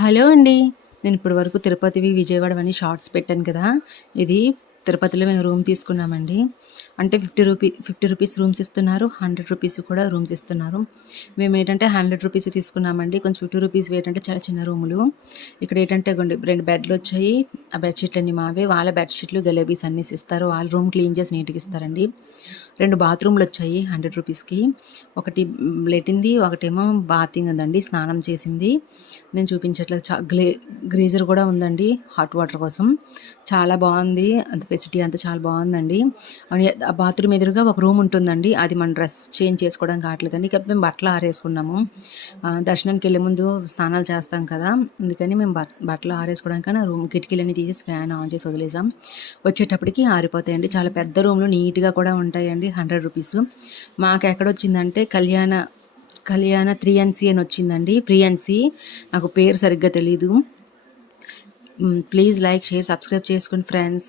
Hello అండి. నేను ఇప్పటి వరకు తిరుపతివి, విజయవాడవన్నీ షార్ట్స్ పెట్టాను కదా! ఇది తిరుపతిలో మేము రూమ్ తీసుకున్నామండి. అంటే 50 రూపీస్ రూమ్స్ ఇస్తున్నారు. 100 రూపీస్ కూడా రూమ్స్ ఇస్తున్నారు. మేమేంటంటే 100 రూపీస్ తీసుకున్నామండి. కొంచెం 50 రూపీస్‌వి ఏంటంటే చాలా చిన్న రూములు. ఇక్కడేంటంటే ఇగోండి 2 బెడ్‌లొచ్చాయి. ఆ బెడ్‌షీట్లన్నీ మావే. వాళ్ళ బెడ్‌షీట్‌లు, గలేబీస్ అన్నీసి ఇస్తారు. వాళ్ళు రూమ్ క్లీన్ చేసి నీట్‌గా ఇస్తారండి. 2 బాత్రూమ్‌లొచ్చాయి 100 రూపీస్‌కి. ఒకటి లెటిన్‌ది, ఒకటేమో బాతింగ్ ఉందండి. స్నానం చేసింది. నేను చూపించట్లేదు. గ్రీజర్ కూడా ఉందండి హాట్ వాటర్ కోసం. చాలా బాగుంది. అంత ఫెసిలిటీ అంతా చాలా బాగుందండి. ఆ బాత్రూమ్ ఎదురుగా ఒక రూమ్ ఉంటుందండి. అది మనం డ్రెస్ చేంజ్ చేసుకోవడానికి ఆటలు ఇక మేము బట్టలు ఆరేసుకున్నాము. దర్శనానికి వెళ్ళే ముందు స్నానాలు చేస్తాం కదా! అందుకని మేము బట్టలు ఆరేసుకోవడానికని రూమ్ కిటికీలన్నీ తీసేసి ఫ్యాన్ ఆన్ చేసి వదిలేసాం. వచ్చేటప్పటికి ఆరిపోతాయండి. చాలా పెద్ద రూమ్లు నీట్గా కూడా ఉంటాయండి. 100 రూపీస్. మాకు ఎక్కడొచ్చిందంటే కళ్యాణ 3NC అని వచ్చిందండి. Free NC. నాకు పేరు సరిగ్గా తెలీదు. ప్లీజ్ లైక్, షేర్, సబ్స్క్రైబ్ చేసుకోండి ఫ్రెండ్స్.